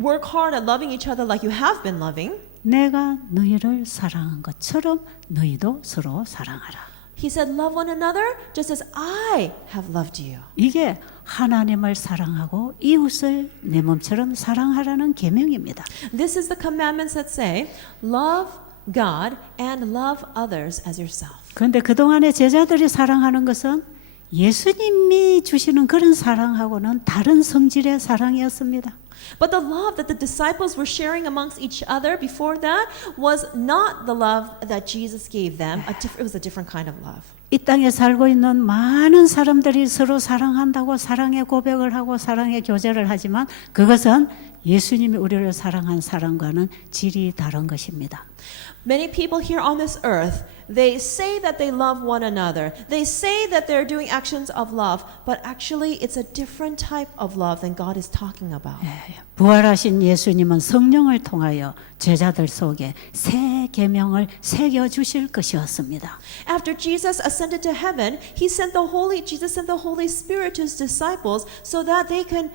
work hard at loving each other like you have been loving. 내가 너희를 사랑한 것처럼 너희도 서로 사랑하라. He said, love one another just as I have loved you. 이게 하나님을 사랑하고 이웃을 내 몸처럼 사랑하라는 계명입니다. This is the commandments that say, love God and love others as yourself. 그런데 그동안에 제자들이 사랑하는 것은 예수님이 주시는 그런 사랑하고는 다른 성질의 사랑이었습니다. But the love that the disciples were sharing amongst each other before that was not the love that Jesus gave them. It was a different kind of love. 이 땅에 살고 있는 많은 사람들이 서로 사랑한다고 사랑의 고백을 하고 사랑의 교제를 하지만 그것은 예수님이 우리를 사랑한 사랑과는 질이 다른 것입니다. Many people here on this earth, they say that they love one another. They say that they're doing actions of love, but actually it's a different type of love than God is talking about. 부활하신 예수님은 성령을 통하여 제자들 속에 새 계명을 새겨 주실 것이었습니다. After Jesus ascended to heaven, Jesus sent the Holy Spirit to his disciples so that they can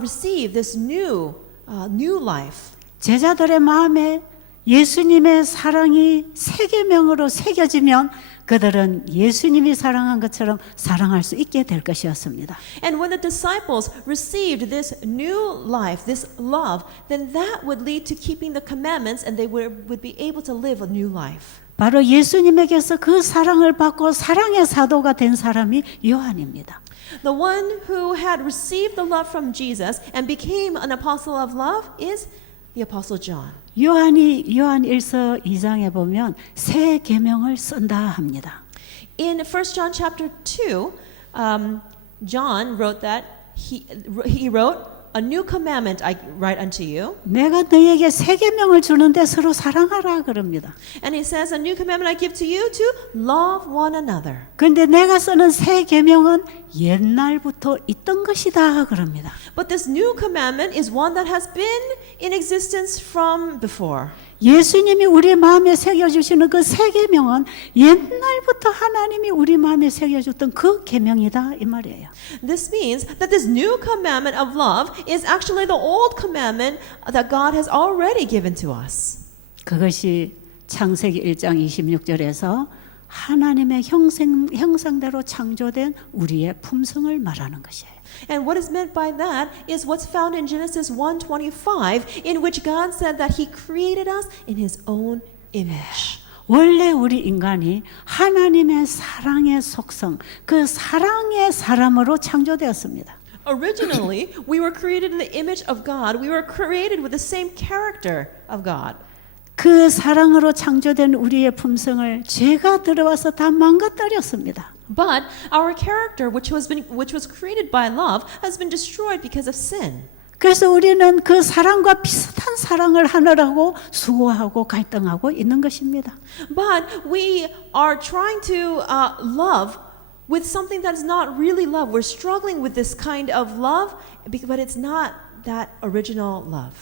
receive this new life. 제자들의 마음에 예수님의 사랑이 새 계명으로 새겨지면 그들은 예수님이 사랑한 것처럼 사랑할 수 있게 될 것이었습니다. And when the disciples received this new life, this love, then that would lead to keeping the commandments and they would be able to live a new life. 바로 예수님에게서 그 사랑을 받고 사랑의 사도가 된 사람이 요한입니다. The one who had received the love from Jesus and became an apostle of love is the apostle John. 요한이 요한 1서 2장에 보면 새 계명을 쓴다 합니다. In 1 John chapter 2, John wrote that he wrote, "A new commandment I write unto you." 내가 너에게 새 계명을 주는데 서로 사랑하라 그럽니다. And he says, "A new commandment I give to you to love one another." 그런데 내가 쓰는 새 계명은 옛날부터 있던 것이다 그럽니다. But this new commandment is one that has been in existence from before. 예수님이 우리 마음에 새겨주시는 그 새 계명은 옛날부터 하나님이 우리 마음에 새겨줬던 그 계명이다 이 말이에요. This means that this new commandment of love is actually the old commandment that God has already given to us. 그것이 창세기 1장 26절에서 하나님의 형상대로 창조된 우리의 품성을 말하는 것이에요. And what is meant by that is what's found in Genesis 1:25, in which God said that He created us in His own image. 원래 우리 인간이 하나님의 사랑의 속성, 그 사랑의 사람으로 창조되었습니다. Originally, we were created in the image of God. We were created with the same character of God. 그 사랑으로 창조된 우리의 품성을 죄가 들어와서 다 망가뜨렸습니다. But our character, which was created by love, has been destroyed because of sin. 그래서 우리는 그 사랑과 비슷한 사랑을 하느라고 수고하고 갈등하고 있는 것입니다. But we are trying to love with something that is not really love. We're struggling with this kind of love, but it's not that original love.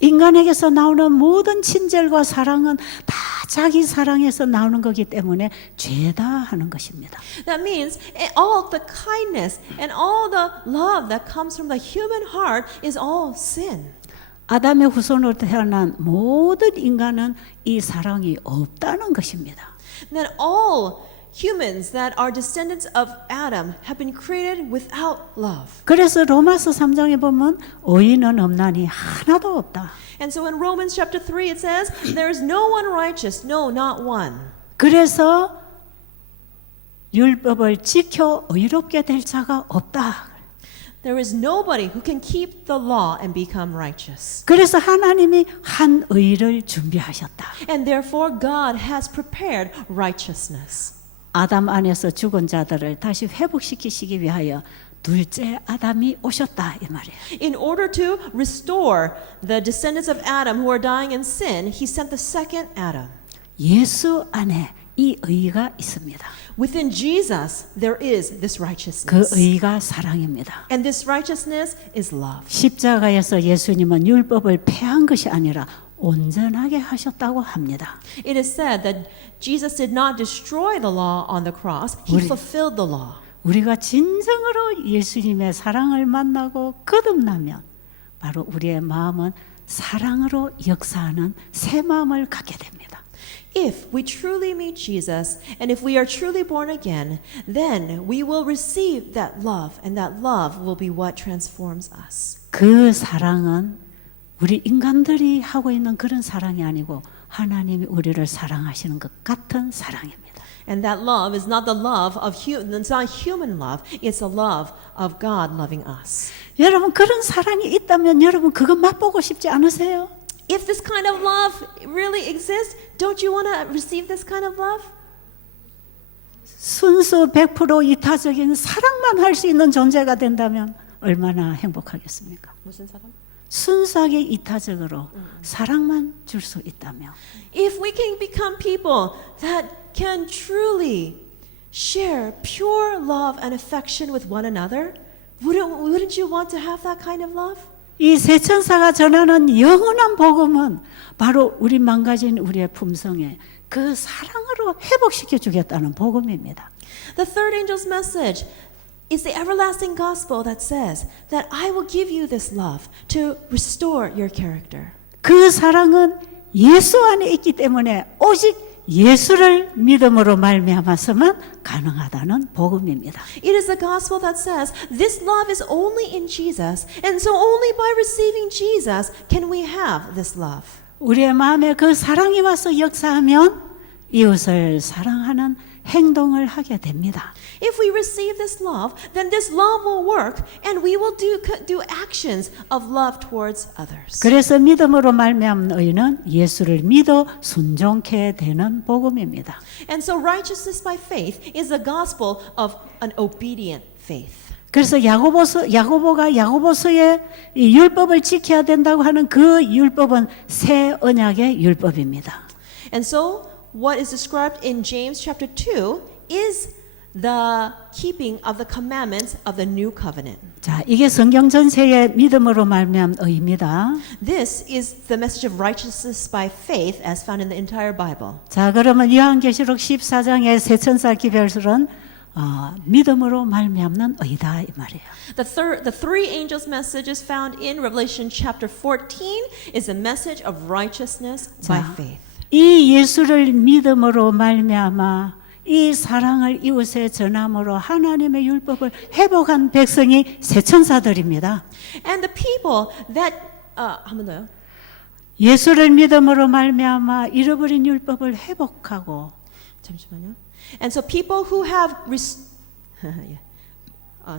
인간에게서 나오는 모든 친절과 사랑은 다 자기 사랑에서 나오는 거기 때문에 죄다 하는 것입니다. That means all the kindness and all the love that comes from the human heart is all sin. 아담의 후손으로 태어난 모든 인간은 이 사랑이 없다는 것입니다. That all humans that are descendants of Adam have been created without love. 그래서 로마서 3장에 보면 의인은 없나니 하나도 없다. And so in Romans chapter 3 it says, there is no one righteous, no, not one. 그래서 율법을 지켜 의롭게 될 자가 없다. There is nobody who can keep the law and become righteous. 그래서 하나님이 한 의를 준비하셨다. And therefore God has prepared righteousness. 아담 안에서 죽은 자들을 다시 회복시키시기 위하여 둘째 아담이 오셨다 이 말이에요. In order to restore the descendants of Adam who are dying in sin, he sent the second Adam. 예수 안에 이 의가 있습니다. Within Jesus there is this 그 righteousness. 의가 사랑입니다. And this righteousness is love. 십자가에서 예수님은 율법을 폐한 것이 아니라 온전하게 하셨다고 합니다. It is said that Jesus did not destroy the law on the cross, he fulfilled the law. 우리가 진정으로 예수님의 사랑을 만나고 거듭나면 바로 우리의 마음은 사랑으로 역사하는 새 마음을 갖게 됩니다. If we truly meet Jesus and if we are truly born again, then we will receive that love, and that love will be what transforms us. 그 사랑은 우리 인간들이 하고 있는 그런 사랑이 아니고 하나님이 우리를 사랑하시는 것 같은 사랑입니다. And that love is not the love of it's not human love, it's the love of God loving us. 여러분 그런 사랑이 있다면 여러분 그거 맛보고 싶지 않으세요? If this kind of love really exists, don't you want to receive this kind of love? 순수 100% 이타적인 사랑만 할 수 있는 존재가 된다면 얼마나 행복하겠습니까? 무슨 사람? 순수하게 이타적으로 사랑만 줄 수 있다면 If we can become people that can truly share pure love and affection with one another, wouldn't you want to have that kind of love? 이 새 천사가 전하는 영원한 복음은 바로 우리 망가진 우리의 품성에 그 사랑으로 회복시켜 주겠다는 복음입니다. The third angel's message is the everlasting gospel that says that I will give you this love to restore your character. 그 사랑은 예수 안에 있기 때문에 오직 예수를 믿음으로 말미암아서만 가능하다는 복음입니다. It is the gospel that says this love is only in Jesus, and so only by receiving Jesus can we have this love. 우리의 마음에 그 사랑이 와서 역사하면 이웃을 사랑하는 행동을 하게 됩니다. If we receive this love, then this love will work, and we will do actions of love towards others. 그래서 믿음으로 말미암는 의는 예수를 믿어 순종케 되는 복음입니다. And so righteousness by faith is the gospel of an obedient faith. 그래서 야고보가 야고보서에 이 율법을 지켜야 된다고 하는 그 율법은 새 언약의 율법입니다. And so, what is described in James chapter 2 is the keeping of the commandments of the new covenant. 자, 이게 성경 전체의 믿음으로 말미암은 의입니다. This is the message of righteousness by faith as found in the entire Bible. 자, 그러면 요한계시록 14장의 새 천사 기별설은 믿음으로 말미암는 의다 이 말이에요. The three angels' messages found in Revelation chapter 14 is a message of righteousness by faith. 이 예수를 믿음으로 말미암아 이 사랑을 이웃에 전함으로 하나님의 율법을 회복한 백성이 새 천사들입니다. And the people that 한 번 더요. 예수를 믿음으로 말미암아 잃어버린 율법을 회복하고 잠시만요. And so people who have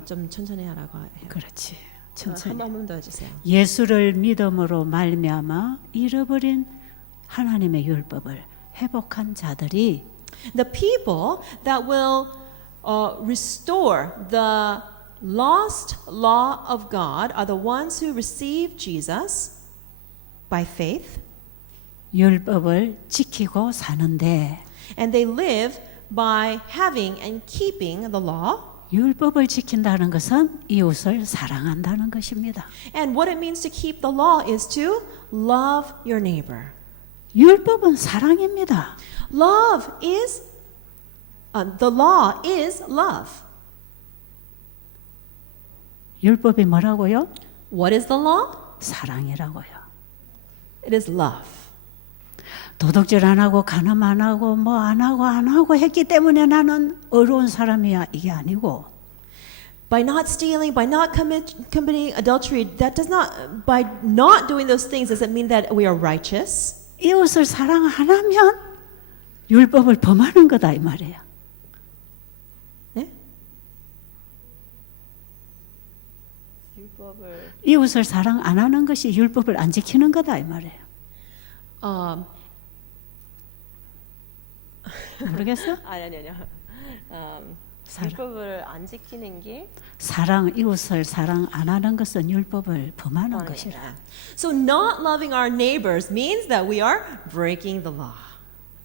좀 천천히 하라고 해요. 그렇지. 천천히. 한 번 더 해주세요. 예수를 믿음으로 말미암아 잃어버린 하나님의 율법을 회복한 자들이 The people that will restore the lost law of God are the ones who receive Jesus by faith, 율법을 지키고 사는데 and they live by having and keeping the law. 율법을 지킨다는 것은 이웃을 사랑한다는 것입니다. And what it means to keep the law is to love your neighbor. 율법은 사랑입니다. Love is, the law is love. 율법이 뭐라고요? What is the law? 사랑이라고요. It is love. 도둑질 안 하고 간음 안 하고 뭐 안 하고 했기 때문에 나는 어려운 사람이야 이게 아니고 By not stealing, by not committing adultery, that does not, by not doing those things, does it mean that we are righteous? 이웃을 사랑 안 하면 율법을 범하는 거다 이 말이에요. 네? 이웃을 사랑 안 하는 것이 율법을 안 지키는 거다 이 말이에요. 모르겠어? 아니요. 율법을 안 지키는 게 이웃을 사랑 안 하는 것은 율법을 범하는 것이라. So not loving our neighbors means that we are breaking the law.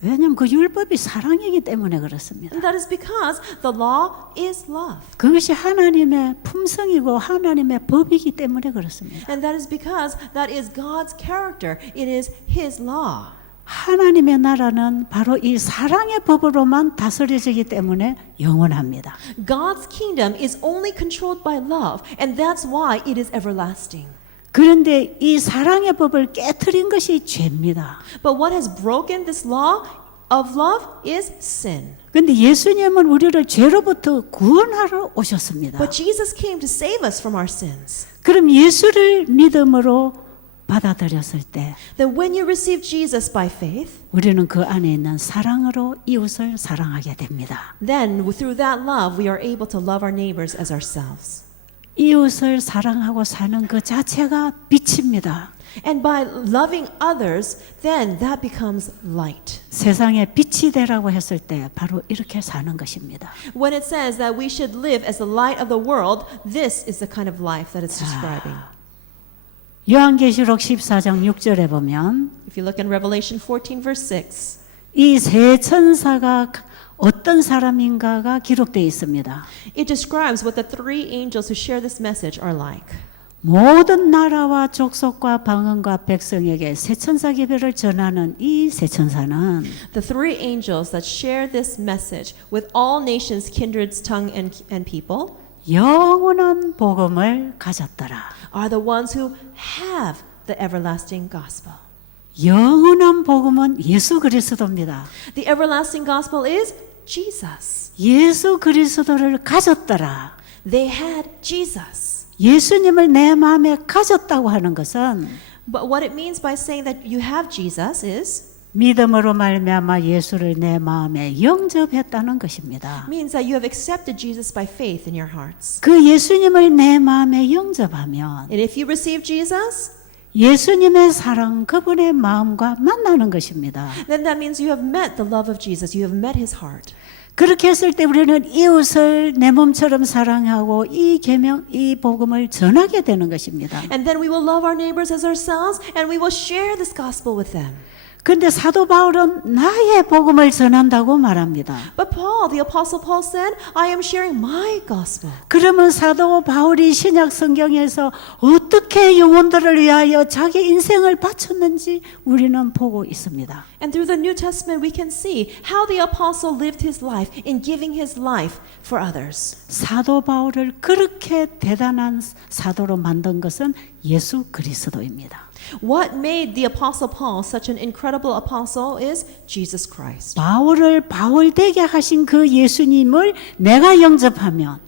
왜냐하면 그 율법이 사랑이기 때문에 그렇습니다. And that is because the law is love. 그것이 하나님의 품성이고 하나님의 법이기 때문에 그렇습니다. And that is because that is God's character. It is His law. 하나님의 나라는 바로 이 사랑의 법으로만 다스려지기 때문에 영원합니다. God's kingdom is only controlled by love, and that's why it is everlasting. 그런데 이 사랑의 법을 깨트린 것이 죄입니다. But what has broken this law of love is sin. 그런데 예수님은 우리를 죄로부터 구원하러 오셨습니다. But Jesus came to save us from our sins. 그럼 예수를 믿음으로 받아들였을 때 Then when you receive Jesus by faith, 우리는 그 안에 있는 사랑으로 이웃을 사랑하게 됩니다. then through that love we are able to love our neighbors as ourselves. 이웃을 사랑하고 사는 그 자체가 빛입니다. And by loving others, then that becomes light. 세상에 빛이 되라고 했을 때 바로 이렇게 사는 것입니다. When it says that we should live as the light of the world, this is the kind of life that it's describing. 요한계시록 14장 6절에 보면 If you look in Revelation 14 verse 6, 이 세 천사가 어떤 사람인가가 기록되어 있습니다. it describes what the three angels who share this message are like. 모든 나라와 족속과 방언과 백성에게 세 천사 기별을 전하는 이 세 천사는 The three angels that share this message with all nations, kindreds, tongue, and people 영원한 복음을 가졌더라. are the ones who have the everlasting gospel. 영원한 복음은 예수 그리스도입니다. The everlasting gospel is Jesus. 예수 그리스도를 가졌더라. They had Jesus. 예수님을 내 마음에 가졌다고 하는 것은 But what it means by saying that you have Jesus is 믿음으로 말미암아 예수를 내 마음에 영접했다는 것입니다. means that you have accepted Jesus by faith in your hearts. 그 예수님을 내 마음에 영접하면 And if you receive Jesus, 예수님의 사랑, 그분의 마음과 만나는 것입니다. then that means you have met the love of Jesus. You have met his heart. 그렇게 했을 때 우리는 이웃을 내 몸처럼 사랑하고 이 계명, 이 복음을 전하게 되는 것입니다. And then we will love our neighbors as ourselves, and we will share this gospel with them. 그런데 사도 바울은 나의 복음을 전한다고 말합니다. But Paul, the Apostle Paul said, I am sharing my gospel. 그러면 사도 바울이 신약 성경에서 어떻게 영혼들을 위하여 자기 인생을 바쳤는지 우리는 보고 있습니다. And through the New Testament, we can see how the Apostle lived his life in giving his life for others. 사도 바울을 그렇게 대단한 사도로 만든 것은 예수 그리스도입니다. What made the Apostle Paul such an incredible apostle is Jesus Christ. 바울을 바울 되게 하신 그 예수님을 내가 영접하면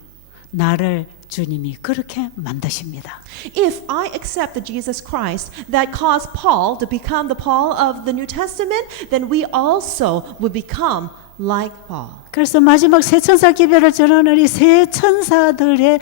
나를 주님이 그렇게 만드십니다. If I accept the Jesus Christ that caused Paul to become the Paul of the New Testament, then we also will become like Paul. 그래서 마지막 세 천사 기별을 전하는 이 세 천사들의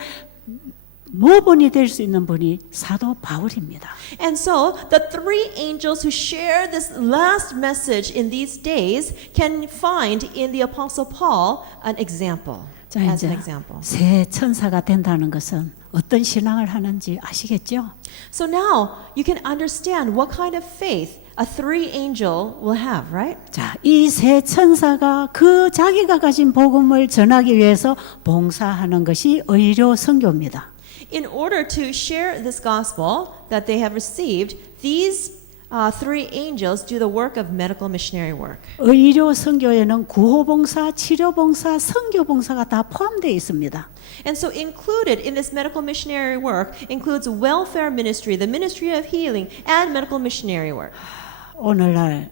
모본이 될 수 있는 분이 사도 바울입니다. And so the three angels who share this last message in these days can find in the Apostle Paul an example. 자, As an 이제 example. 새 천사가 된다는 것은 어떤 신앙을 하는지 아시겠죠? So now you can understand what kind of faith a three angel will have, right? 자, 이 새 천사가 그 자기가 가진 복음을 전하기 위해서 봉사하는 것이 의료 선교입니다. In order to share this gospel that they have received, these three angels do the work of medical missionary work. 의료 선교에는 구호봉사, 치료봉사, 선교봉사가 다 포함되어 있습니다. And so included in this medical missionary work includes welfare ministry, the ministry of healing, and medical missionary work. 오늘날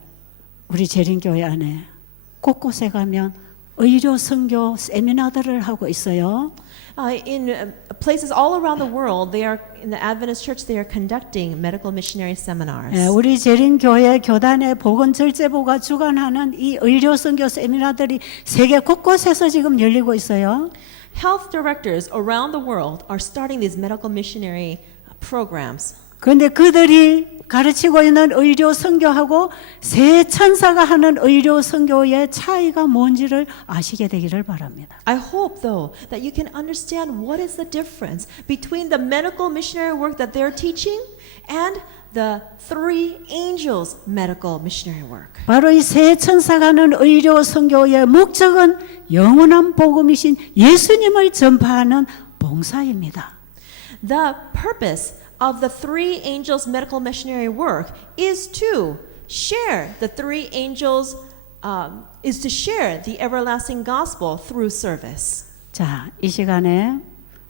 우리 재림교회 안에 곳곳에 가면 의료 선교 세미나들을 하고 있어요. In places all around the world, they are in the Adventist Church. They are conducting medical missionary seminars. 예, 우리 재림교회 교단의 보건절제부가 주관하는 이 의료 선교 세미나들이 세계 곳곳에서 지금 열리고 있어요. Health directors around the world are starting these medical missionary programs. 그런데 그들이 가르치고 있는 의료 선교하고 새 천사가 하는 의료 선교의 차이가 뭔지를 아시게 되기를 바랍니다. I hope, though, that you can understand what is the difference between the medical missionary work that they're teaching and the three angels' medical missionary work. 바로 이 새 천사가 하는 의료 선교의 목적은 영원한 복음이신 예수님을 전파하는 봉사입니다. The purpose of the three angels' medical missionary work is to share the three angels, is to share the everlasting gospel through service. 자, 이 시간에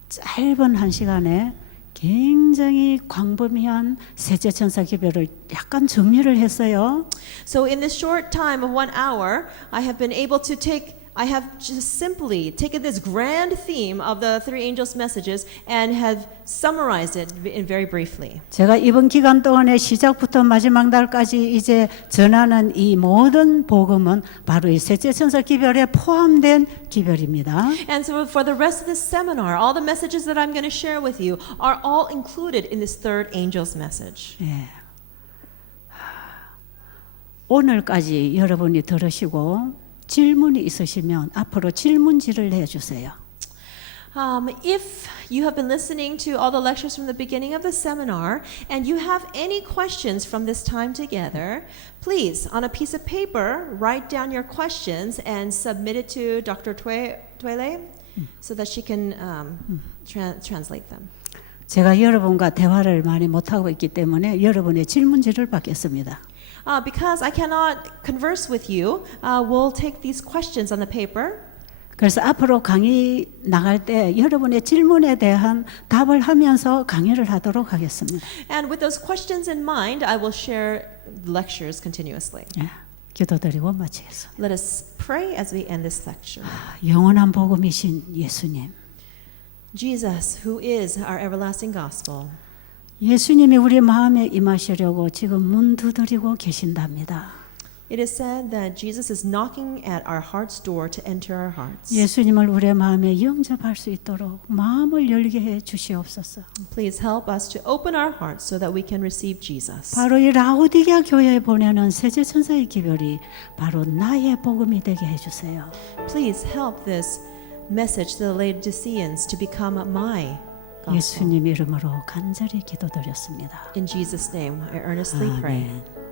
짧은 한 시간에 굉장히 광범위한 셋째 천사 기별을 약간 정리를 했어요. So in this short time of 1 hour, I have just simply taken this grand theme of the three angels' messages and have summarized it very briefly. 제가 이번 기간 동안에 시작부터 마지막 날까지 이제 전하는 이 모든 복음은 바로 이 셋째 천사 기별에 포함된 기별입니다. And so for the rest of this seminar, all the messages that I'm going to share with you are all included in this third angel's message. 예. 오늘까지 여러분이 들으시고 질문이 있으시면 앞으로 질문지를 내주세요. If you have been listening to all the lectures from the beginning of the seminar and you have any questions from this time together, please, on a piece of paper, write down your questions and submit it to Dr. Twele so that she can translate them. 제가 여러분과 대화를 많이 못하고 있기 때문에 여러분의 질문지를 받겠습니다. Because I cannot converse with you, we'll take these questions on the paper. 그래서 앞으로 강의 나갈 때 여러분의 질문에 대한 답을 하면서 강의를 하도록 하겠습니다. And with those questions in mind, I will share lectures continuously. 예, 기도드리고 마치겠습니다. Let us pray as we end this lecture. 영원한 복음이신 예수님. Jesus, who is our everlasting gospel, 예수님이 우리 마음에 임하시려고 지금 문 두드리고 계신답니다. It is said that Jesus is knocking at our heart's door to enter our hearts. 예수님을 우리의 마음에 영접할 수 있도록 마음을 열게 해 주시옵소서. Please help us to open our hearts so that we can receive Jesus. 바로 이 라오디게아 교회에 보내는 세제 천사의 기별이 바로 나의 복음이 되게 해 주세요. Please help this message to the Laodiceans to become my gospel. 예수님 이름으로 간절히 기도드렸습니다. In Jesus' name, I earnestly pray. 아멘.